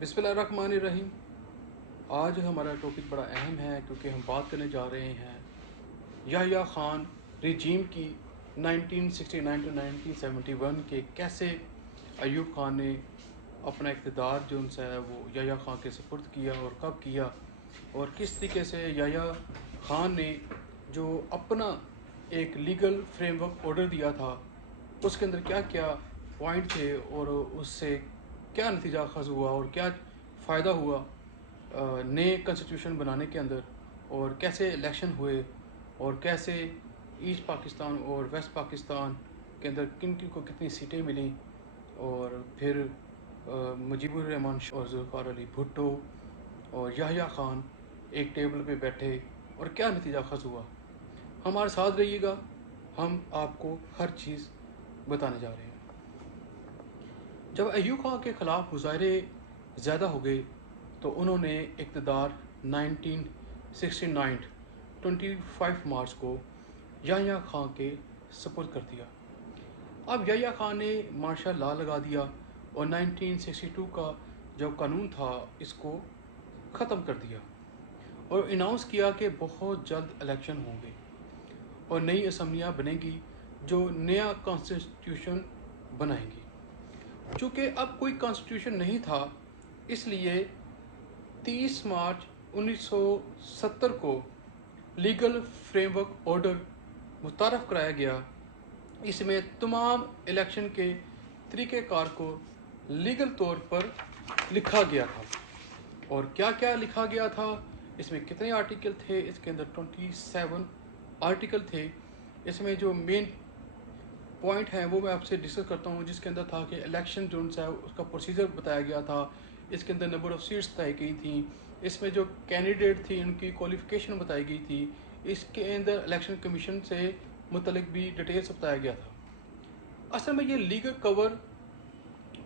बिस्मिल्लाहिर्रहमानिर्रहीम। आज हमारा टॉपिक बड़ा अहम है क्योंकि हम बात करने जा रहे हैं याह्या खान रिजीम की 1969 टू 1971 के कैसे अयूब खान ने अपना इक़्तिदार जो उनसे है वो याह्या खान के सुपुर्द किया और कब किया, और किस तरीके से याह्या खान ने जो अपना एक लीगल फ्रेमवर्क ऑर्डर दिया था उसके अंदर क्या क्या पॉइंट थे और उससे क्या नतीजा अखज़ हुआ और क्या फ़ायदा हुआ नए कॉन्स्टिट्यूशन बनाने के अंदर, और कैसे इलेक्शन हुए और कैसे ईस्ट पाकिस्तान और वेस्ट पाकिस्तान के अंदर किन किन को कितनी सीटें मिली, और फिर मुजीबुर रहमान और जुल्फ़िकार अली भुट्टो और याह्या खान एक टेबल पे बैठे और क्या नतीजा अखज़ हुआ। हमारे साथ रहिएगा, हम आपको हर चीज़ बताने जा रहे हैं। जब अयूब खान के ख़िलाफ़ मुज़ाहरे ज़्यादा हो गए तो उन्होंने इक़्तिदार 1969 25 मार्च को याह्या खान के सुपुर्द कर दिया। अब याह्या खान ने मार्शल लॉ लगा दिया और 1962 का जो कानून था इसको ख़त्म कर दिया और अनाउंस किया कि बहुत जल्द इलेक्शन होंगे और नई असम्बलियाँ बनेगी जो नया कॉन्स्टिट्यूशन बनाएंगी। चूँकि अब कोई कॉन्स्टिट्यूशन नहीं था, इसलिए 30 मार्च 1970 को लीगल फ्रेमवर्क ऑर्डर मुतारफ़ कराया गया। इसमें तमाम इलेक्शन के तरीक़ेकार को लीगल तौर पर लिखा गया था। और क्या क्या लिखा गया था, इसमें कितने आर्टिकल थे, इसके अंदर 27 आर्टिकल थे। इसमें जो मेन पॉइंट है वो मैं आपसे डिस्कस करता हूँ, जिसके अंदर था कि इलेक्शन जो है उसका प्रोसीजर बताया गया था। इसके अंदर नंबर ऑफ़ सीट्स बताई गई थी। इसमें जो कैंडिडेट थी उनकी क्वालिफ़िकेशन बताई गई थी। इसके अंदर इलेक्शन कमीशन से मुतल्लिक भी डिटेल्स बताया गया था। असल में ये लीगल कवर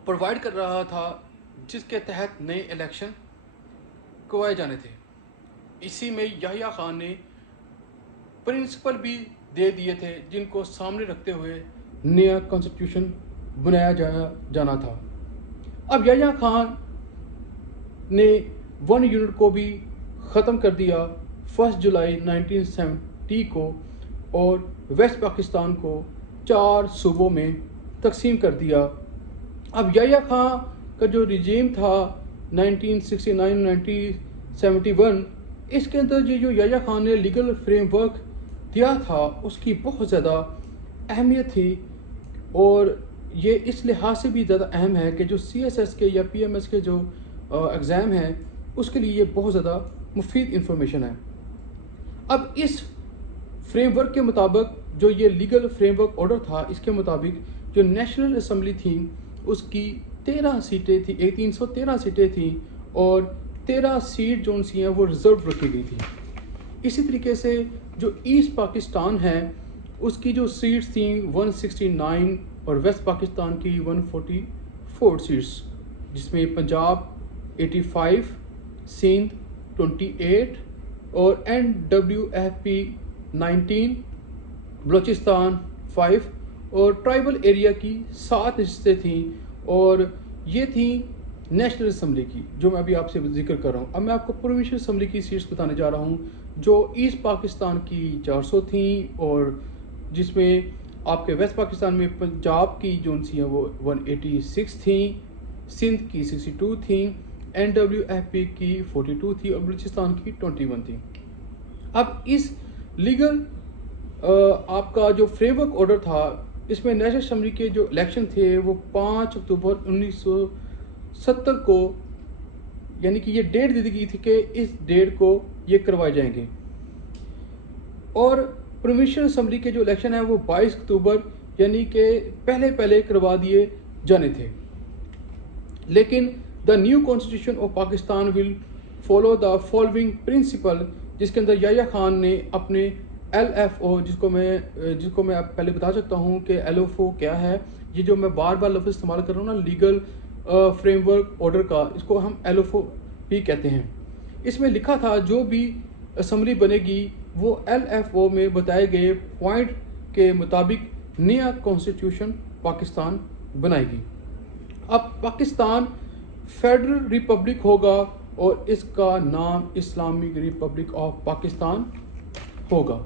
प्रोवाइड कर रहा था जिसके तहत नए इलेक्शन करवाए जाने थे। इसी में याह्या खान ने प्रिंसिपल भी दे दिए थे जिनको सामने रखते हुए नया कॉन्स्टिट्यूशन बनाया जाना था। अब याह्या खान ने 1 यूनिट को भी ख़त्म कर दिया 1 जुलाई 1970 को और वेस्ट पाकिस्तान को 4 सूबों में तकसीम कर दिया। अब याह्या खान का जो रिजीम था 1969-1971, इसके अंदर जो याह्या खान ने लीगल फ्रेमवर्क दिया था उसकी बहुत ज़्यादा अहमियत थी, और ये इस लिहाज से भी ज़्यादा अहम है कि जो CSS के या PMS के जो एग्ज़ाम हैं उसके लिए ये बहुत ज़्यादा मुफीद इंफॉर्मेशन है। अब इस फ्रेमवर्क के मुताबिक जो ये लीगल फ्रेमवर्क ऑर्डर था, इसके मुताबिक जो नेशनल असम्बली थी उसकी 13 सीटें थी, 313 सीटें थी और 13 सीट जो सी हैं वो रिज़र्व रखी गई थी। इसी तरीके से जो ईस्ट पाकिस्तान है उसकी जो सीट्स थी 169 और वेस्ट पाकिस्तान की 144 सीट्स, जिसमें पंजाब 85, सिंध 28 और NWFP 19, बलूचिस्तान 5 और ट्राइबल एरिया की 7 हिस्से थी। और ये थी नेशनल असम्बली की जो मैं अभी आपसे जिक्र कर रहा हूँ। अब मैं आपको प्रोविंशियल असम्बली की सीट्स बताने जा रहा हूँ जो ईस्ट पाकिस्तान की 400 थी और जिसमें आपके वेस्ट पाकिस्तान में पंजाब की जो सी हैं वो 186 थी, सिंध की 62 थी, NWFP की 42 थी और बलूचिस्तान की 21 थी। अब इस लीगल आपका जो फ्रेमवर्क ऑर्डर था इसमें नेशनल असम्बली के जो इलेक्शन थे वो 5 अक्टूबर 1970 को, यानी कि ये डेट दी गई थी कि इस डेट को ये करवाए जाएंगे, और प्रोविंशियल असम्बली के जो इलेक्शन है वो 22 अक्टूबर यानी कि पहले करवा दिए जाने थे। लेकिन the new constitution of Pakistan will follow the following principle, जिसके अंदर याह्या खान ने अपने LFO, जिसको मैं आप पहले बता सकता हूँ कि LFO क्या है। ये जो मैं बार बार लफ्ज़ इस्तेमाल कर रहा हूँ ना लीगल फ्रेमवर्क ऑर्डर का, इसको हम LFO भी कहते हैं। इसमें लिखा था जो भी असम्बली बनेगी वो LFO में बताए गए पॉइंट के मुताबिक नया कॉन्स्टिट्यूशन पाकिस्तान बनाएगी। अब पाकिस्तान फेडरल रिपब्लिक होगा और इसका नाम इस्लामिक रिपब्लिक ऑफ पाकिस्तान होगा।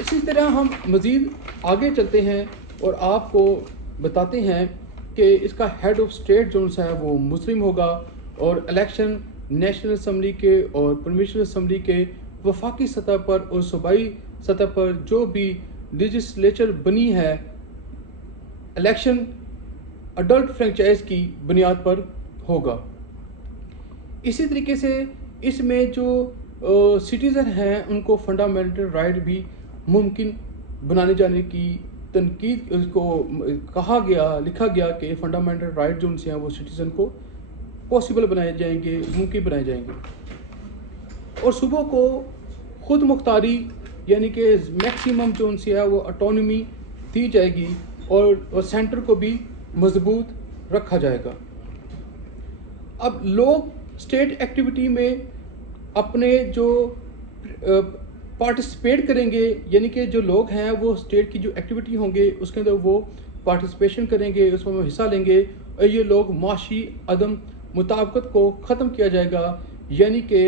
इसी तरह हम मज़ीद आगे चलते हैं और आपको बताते हैं कि इसका हेड ऑफ स्टेट जो है वो मुस्लिम होगा और इलेक्शन नेशनल असम्बली के और प्रोविंशियल असम्बली के वफाकी सतह पर और सूबाई सतह पर जो भी लेजिस्लेचर बनी है इलेक्शन अडल्ट फ्रेंचाइज की बुनियाद पर होगा। इसी तरीके से इसमें जो सिटीज़न हैं उनको फंडामेंटल राइट भी मुमकिन बनाने जाने की तनकीद उसको कहा गया, लिखा गया कि फंडामेंटल राइट जो उनसे हैं वो सिटीज़न को पॉसिबल बनाए जाएंगे, मुमकिन बनाए जाएंगे। और सूबों को खुद मुख्तारी यानी कि मैक्सिमम जो उनसे है वो ऑटोनॉमी दी जाएगी और सेंटर को भी मजबूत रखा जाएगा। अब लोग स्टेट एक्टिविटी में अपने जो पार्टिसिपेट करेंगे यानी कि जो लोग हैं वो स्टेट की जो एक्टिविटी होंगे उसके अंदर वो पार्टिसिपेशन करेंगे, उसमें हिस्सा लेंगे और ये लोग माशी अदम मुताबिकत को ख़त्म किया जाएगा यानी कि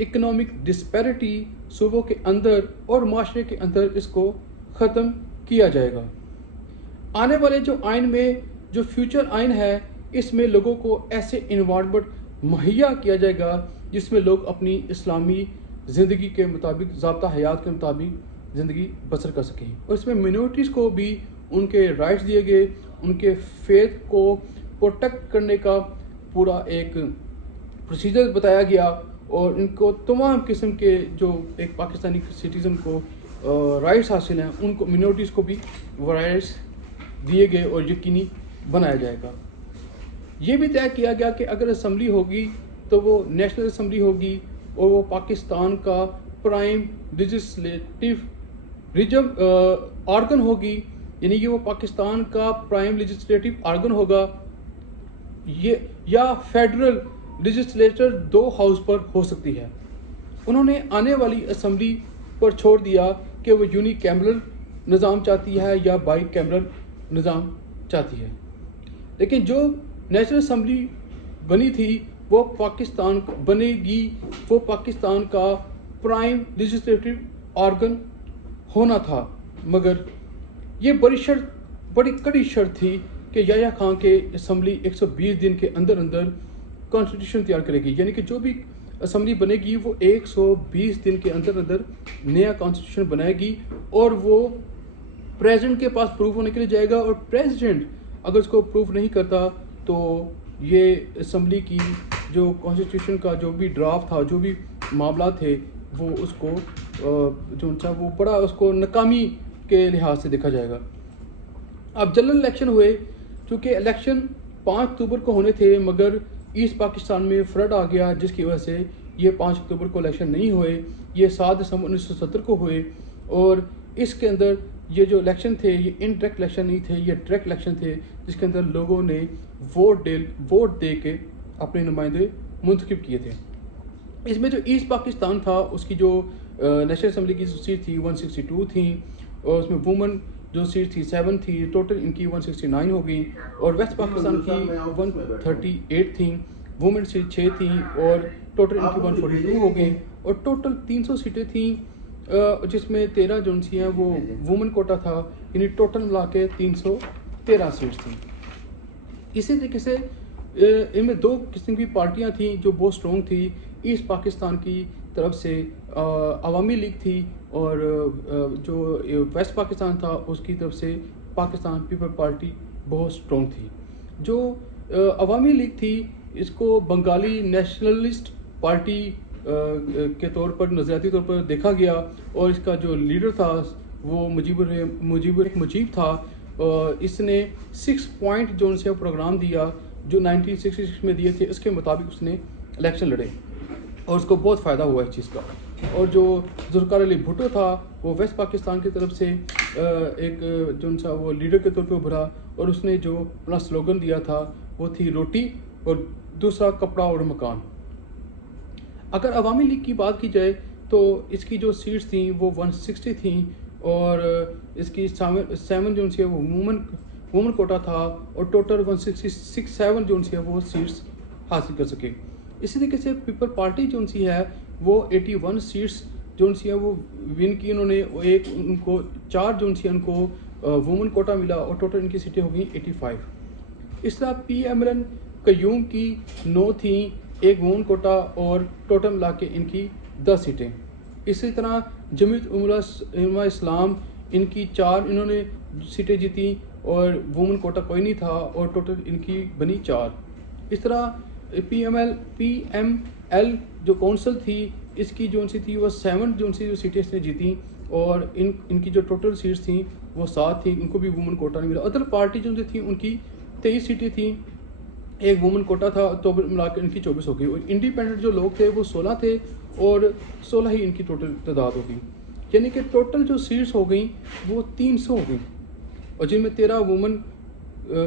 इकनॉमिक डिस्पैरिटी सूबों के अंदर और माशरे के अंदर इसको ख़त्म किया जाएगा। आने वाले जो आइन में जो फ्यूचर आइन है इसमें लोगों को ऐसे इन्वायरमेंट मुहैया किया जाएगा जिसमें लोग अपनी इस्लामी ज़िंदगी के मुताबिक ज़ाब्ता हयात के मुताबिक ज़िंदगी बसर कर सकें। और इसमें मिनोरिटीज़ को भी उनके राइट्स दिए गए, उनके फेथ को प्रोटेक्ट करने का पूरा एक प्रोसीजर बताया गया और इनको तमाम किस्म के जो एक पाकिस्तानी सिटीज़न को राइट्स हासिल हैं उनको मिनोरिटीज़ को भी वो राइट्स दिए गए और यकीनी बनाया जाएगा। ये भी तय किया गया कि अगर असम्बली होगी तो वो नेशनल असम्बली होगी और वो पाकिस्तान का प्राइम लेजिस्लेटिव ऑर्गन होगी यानी कि वो पाकिस्तान का प्राइम लेजिस्लेटिव ऑर्गन होगा ये या फेडरल लेजिस्लेचर दो हाउस पर हो सकती है। उन्होंने आने वाली असम्बली पर छोड़ दिया कि वो यूनिकैमरल निज़ाम चाहती है या बाई कैमरल निज़ाम चाहती है। लेकिन जो नेशनल असम्बली बनी थी वो पाकिस्तान बनेगी, वो पाकिस्तान का प्राइम लेजिस्लेटिव ऑर्गन होना था। मगर ये बड़ी कड़ी शर्त थी कि याह्या खान के असम्बली 120 दिन के अंदर अंदर कॉन्स्टिट्यूशन तैयार करेगी यानी कि जो भी असम्बली बनेगी वो 120 दिन के अंदर अंदर नया कॉन्स्टिट्यूशन बनाएगी और वो प्रेसिडेंट के पास प्रूफ होने के लिए जाएगा और प्रेसिडेंट अगर उसको प्रूफ नहीं करता तो ये असम्बली की जो कॉन्स्टिट्यूशन का जो भी ड्राफ्ट था, जो भी मामला थे वो उसको जो उनका वो बड़ा उसको नाकामी के लिहाज से देखा जाएगा। अब जनरल इलेक्शन हुए, चूँकि इलेक्शन 5 अक्टूबर को होने थे मगर ईस्ट पाकिस्तान में फ्लड आ गया जिसकी वजह से ये 5 अक्टूबर को इलेक्शन नहीं हुए, ये 7 दिसंबर 1970 को हुए। और इसके अंदर ये जो इलेक्शन थे ये इनडायरेक्ट इलेक्शन नहीं थे, ये डायरेक्ट इलेक्शन थे जिसके अंदर लोगों ने वोट दे के अपने नुमाइंदे मुंतखब किए थे। इसमें जो ईस्ट पाकिस्तान था उसकी जो नेशनल असम्बली की सीट थी 162 थी और उसमें वुमेन जो सीट थी 7 थी, टोटल इनकी 169 हो गई। और वेस्ट पाकिस्तान की 138 थी, वुमेन सीट 6 थी और टोटल इनकी 142 हो गई। और टोटल 300 सीटें थी जिसमें 13 जो सी हैं वो वुमेन कोटा था, यानी टोटल मिला के 313 सीट्स थी। इसी तरीके से इनमें 2 किस्म की पार्टियां थी जो बहुत स्ट्रॉन्ग थी। ईस्ट पाकिस्तान की तरफ से अवामी लीग थी और जो वेस्ट पाकिस्तान था उसकी तरफ से पाकिस्तान पीपल पार्टी बहुत स्ट्रॉन्ग थी। जो अवामी लीग थी इसको बंगाली नेशनलिस्ट पार्टी के तौर पर नज़रियाती तौर पर देखा गया और इसका जो लीडर था वो मुजीब था। इसने 6 पॉइंट जो उनसे प्रोग्राम दिया जो 1966 में दिए थे उसके मुताबिक उसने इलेक्शन लड़े और उसको बहुत फ़ायदा हुआ इस चीज़ का। और जो जुल्फ़िकार अली भुट्टो था वो वेस्ट पाकिस्तान की तरफ से एक जो उनसा वो लीडर के तौर पे उभरा और उसने जो अपना स्लोगन दिया था वो थी रोटी और दूसरा कपड़ा और मकान। अगर अवामी लीग की बात की जाए तो इसकी जो सीट्स थी वो 160 थी और इसकी 7 जो उनसे वो वुमेन वुमेन कोटा था और टोटल 167 जो सी है वो सीट्स हासिल कर सके। इसी तरीके से पीपल पार्टी जो सी है वो 81 सीट्स जो सी है वो विन की उन्होंने। एक उनको 4 जो सी उनको वुमेन कोटा मिला और टोटल इनकी सीटें हो गई 85। इस तरह PMLN कयूम की 9 थी, एक वुमेन कोटा और टोटल मिला के इनकी 10 सीटें। इसी तरह जमीयत उलमा इस्लाम इनकी 4 इन्होंने सीटें जीती और वुमेन कोटा कोई नहीं था और टोटल इनकी बनी 4। इस तरह PML जो कौंसल थी इसकी जो सी थी वो 7 जो सीटें इसने जीती और इनकी जो टोटल सीट्स थी वो 7 थी, इनको भी वुमेन कोटा नहीं मिला। अदर पार्टी जो थी उनकी 23 सीटें थी, एक वुमेन कोटा था, तो मिलाकर इनकी 24 हो गई। और इंडिपेंडेंट जो लोग थे वो 16 थे और 16 ही इनकी टोटल तादाद हो गई। यानी कि टोटल जो सीट्स हो गई वो 300 हो गई और जिनमें 13 वुमेन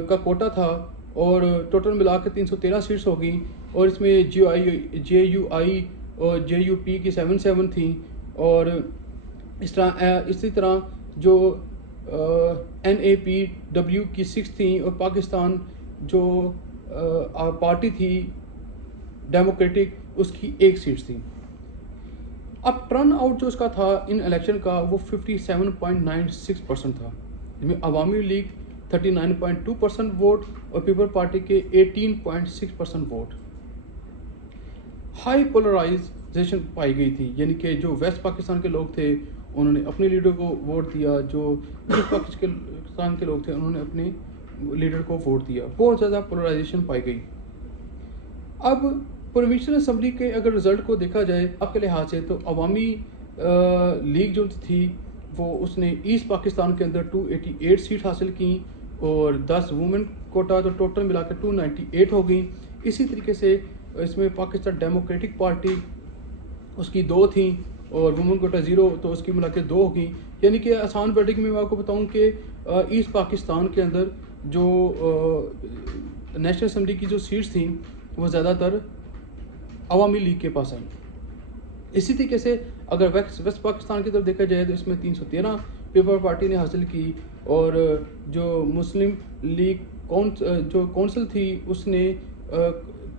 का कोटा था और टोटल मिला के 313 सीट्स हो गई। और इसमें JUI और JUP की 7 थी और इसी तरह जो NAPW की 6 थी और पाकिस्तान जो पार्टी थी डेमोक्रेटिक उसकी 1 सीट थी। अब टर्न आउट जो उसका था इन इलेक्शन का वो 57.96% था, जिसमें अवामी लीग 39.2% वोट और पीपल पार्टी के 18.6% वोट। हाई पोलराइजेशन पाई गई थी, यानी कि जो वेस्ट पाकिस्तान के लोग थे उन्होंने अपने लीडर को वोट दिया, जो ईस्ट पाकिस्तान के लोग थे उन्होंने अपने लीडर को वोट दिया। बहुत ज़्यादा पोलराइजेशन पाई गई। अब प्रोविंशियल असम्बली के अगर रिज़ल्ट को देखा जाए आपके लिहाज से तो अवामी लीग जो थी वो उसने ईस्ट पाकिस्तान के अंदर 288 सीट हासिल की और 10 वुमेन कोटा, तो टोटल मिलाकर 298 हो गई। इसी तरीके से इसमें पाकिस्तान डेमोक्रेटिक पार्टी उसकी 2 थी और वुमेन कोटा 0, तो उसकी मिला के 2 हो गई। यानी कि आसान वर्डिंग में मैं आपको बताऊं कि ईस्ट पाकिस्तान के अंदर जो नेशनल असम्बली की जो सीट्स थी वो ज़्यादातर अवामी लीग के पास आई। इसी तरीके से अगर वेस्ट पाकिस्तान की तरफ देखा जाए तो इसमें 313 पीपल पार्टी ने हासिल की और जो मुस्लिम लीग जो कौंसिल थी उसने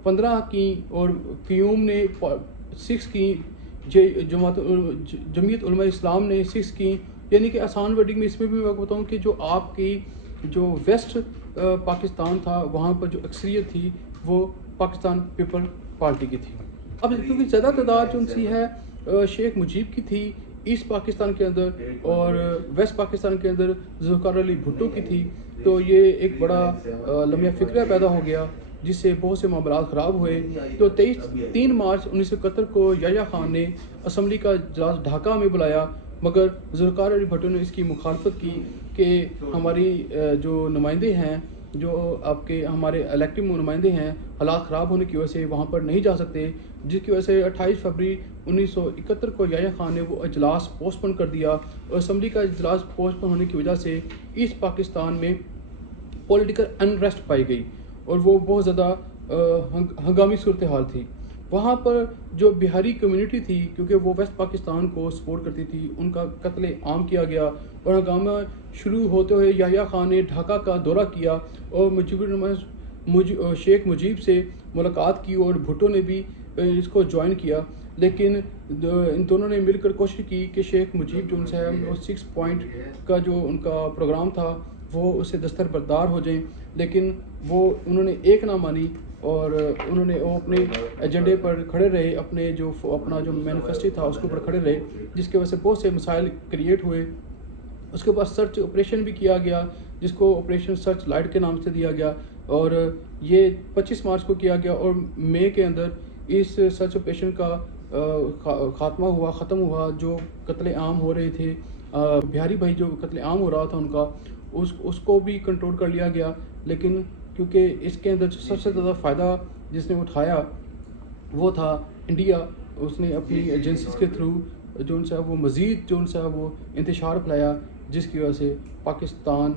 15 की और क्यूम ने 6 की, जमीयत उलमा इस्लाम ने 6 की। यानी कि आसान वर्डिंग में इसमें भी मैं बताऊं कि जो आपकी जो वेस्ट पाकिस्तान था वहाँ पर जो अक्सरियत थी वो पाकिस्तान पीपल पार्टी की थी। अब क्योंकि ज़्यादा तादाद जो सी है शेख मुजीब की थी ईस्ट पाकिस्तान के अंदर और वेस्ट पाकिस्तान के अंदर जुल्फ़िकार अली भुट्टो की थी, तो ये एक बड़ा लम्हा फ़िक्रा पैदा हो गया जिससे बहुत से मामला ख़राब हुए। तो 3 मार्च 1971 को याह्या खान ने असम्बली का इजलास ढाका में बुलाया, मगर जुल्फ़िकार अली भुट्टो ने इसकी मुखालफत की कि हमारी जो नुमाइंदे हैं, जो आपके हमारे इलेक्टिव नुमाइंदे हैं, हालात ख़राब होने की वजह से वहाँ पर नहीं जा सकते, जिसकी वजह से 28 फरवरी 1971 को याह्या खान ने वो इजलास पोस्टपोन कर दिया। और असम्बली का इजलास पोस्टपोन होने की वजह से ईस्ट पाकिस्तान में पॉलिटिकल अनरेस्ट पाई गई और वो बहुत ज़्यादा हंगामी सूरत हाल थी। वहाँ पर जो बिहारी कम्युनिटी थी, क्योंकि वो वेस्ट पाकिस्तान को सपोर्ट करती थी, उनका कत्ले आम किया गया और हंगामा शुरू होते हुए याह्या खान ने ढाका का दौरा किया और शेख मुजीब से मुलाकात की और भुट्टो ने भी इसको ज्वाइन किया। लेकिन इन दोनों ने मिलकर कोशिश की कि शेख मुजीब जो उनसे वो 6 पॉइंट का जो उनका प्रोग्राम था वो उससे दस्तरबरदार हो जाएं, लेकिन वो उन्होंने एक ना मानी और उन्होंने वो अपने एजेंडे पर खड़े रहे, अपने जो अपना जो मैनिफेस्टो था उसके ऊपर खड़े रहे, जिसकी वजह से बहुत से मसाइल क्रिएट हुए। उसके बाद सर्च ऑपरेशन भी किया गया जिसको ऑपरेशन सर्च लाइट के नाम से दिया गया और ये 25 मार्च को किया गया और मई के अंदर इस सर्च ऑपरेशन का ख़त्म हुआ। जो कत्ले आम हो रहे थे, बिहारी भाई जो कत्ले आम हो रहा था उनका उसको भी कंट्रोल कर लिया गया। लेकिन क्योंकि इसके अंदर सबसे ज़्यादा फ़ायदा जिसने उठाया वो था इंडिया, उसने अपनी एजेंसीज के थ्रू जो उनसे वो मज़ीद जो उनसे वो इंतशार फैलाया, जिसकी वजह से पाकिस्तान,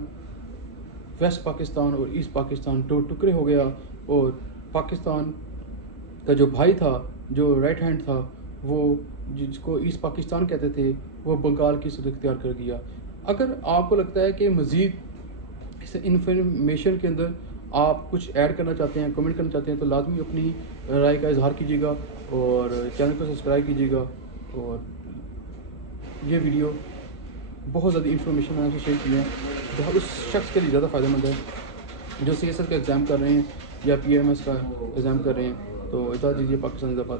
वेस्ट पाकिस्तान और ईस्ट पाकिस्तान 2 टुकड़े हो गया और पाकिस्तान का जो भाई था, जो राइट हैंड था, वो जिसको ईस्ट पाकिस्तान कहते थे, वो बंगाल की सूरत इख्तियार कर गया। अगर आपको लगता है कि मज़ीद इस इन्फॉर्मेशन के अंदर आप कुछ ऐड करना चाहते हैं, कमेंट करना चाहते हैं, तो लाजमी अपनी राय का इजहार कीजिएगा और चैनल को सब्सक्राइब कीजिएगा। और ये वीडियो बहुत ज़्यादा इन्फॉर्मेशन मैंने आपसे शेयर की है जो उस शख्स के लिए ज़्यादा फ़ायदेमंद है जो CSL का एग्ज़ाम कर रहे हैं या PMS का एग्ज़ाम कर रहे हैं। तो इजाज़त दीजिए। पाकिस्तान जिंदाबाद।